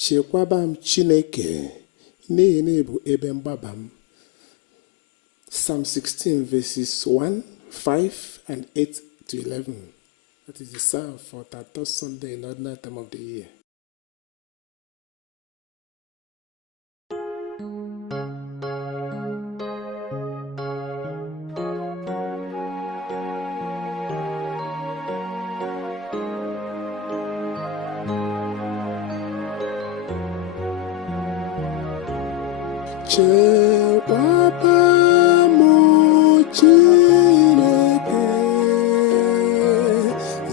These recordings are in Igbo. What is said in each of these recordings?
chekwaba m Chineke n'ihi na ị bụ ebe mgbaba m. Psalm 16 verses 1, 5 and 8 to 11. That is the psalm for 3rd Sunday in ordinary time of the year. Chekwaba m Chineke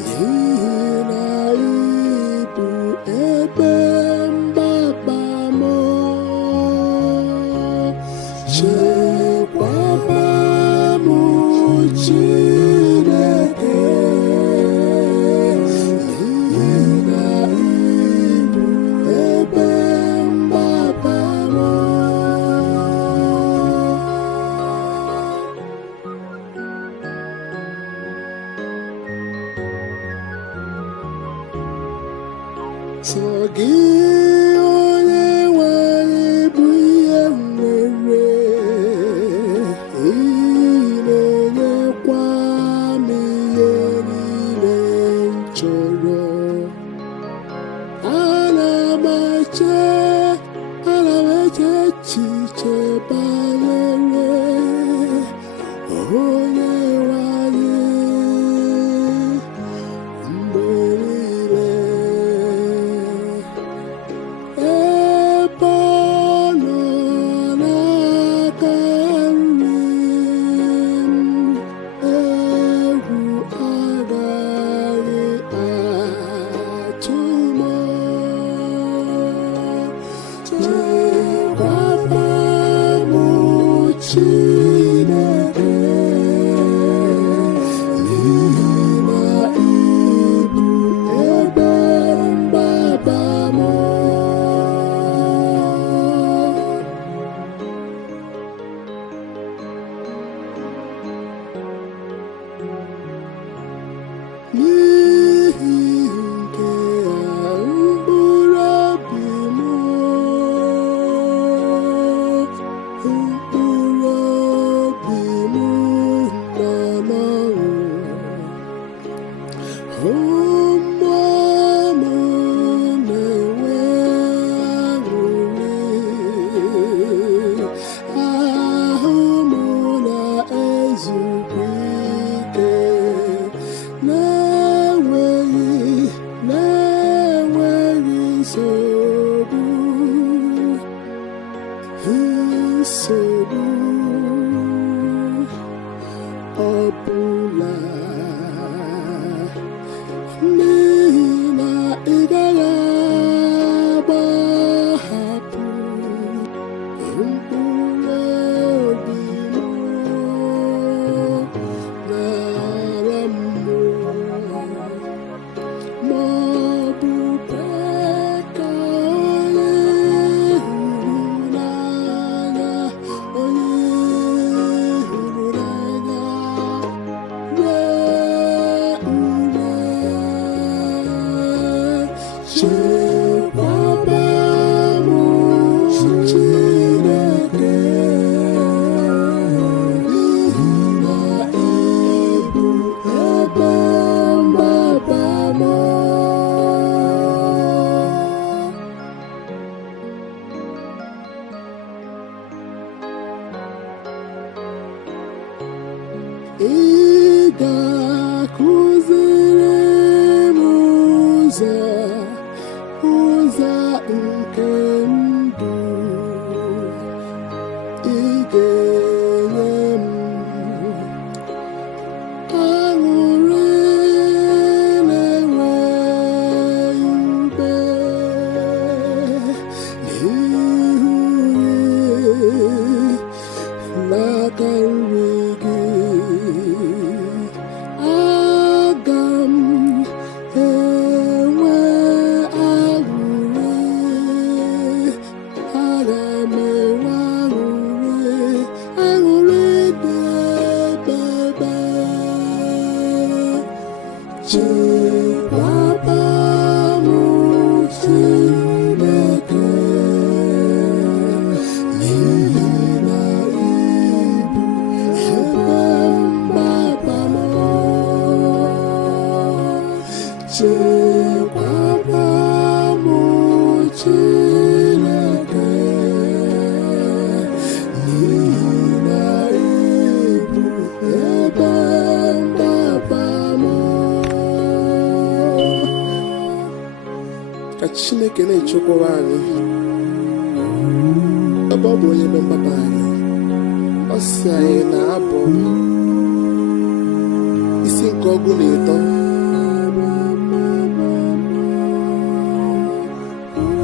n'ihi na ị bụ ebe mgbaba m. Chekwaba m Chineke n'ihi na ị bụ ebe mgbaba m. Sọ gị onye nwe anyị bụ ihe m nwere, ị na-enyekwa m ihe niile m chọrọ. Ana m eche echiche banyere onye nwe anyị mgbe niile. Ebe ọ nọ n'aka nri m, egwu agaghị atụ m. Chekwaba m Chineke n'ihi na ị bụ ebe mgbaba m. N'ihi nke a mkpụrụ obi m nọ n'ọṅụ. Mmụọ m na-enwe aṅụrị, ahụ m na-ezukwa ike na-enweghị nsogbu ọbụla, n'ihi na ị gaghị agbahapụ mkpụrụ obi m n'ala mmụọ, ma ọ bụ kwe ka onye hụrụ n'anya Chekwaba m Chineke n'ihi na ị bụ ebe mgbaba m. Ị ga-akụziri m ụzọ Ka Chineke na-echekwara anyị ebe ọ bụ onye ebe mgbaba anyị. Ọ sị anyị na abụ isi nke 3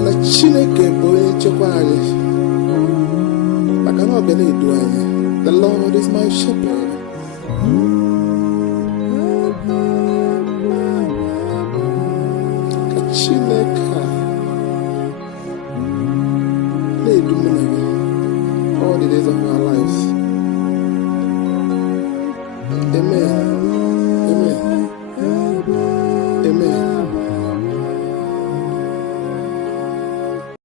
na Chineke bụ onye nchekwa anyị maka na ọ ga na-edu anyị. The Lord is my shepherd. Ka Chineke na-edu m all the days of our lives.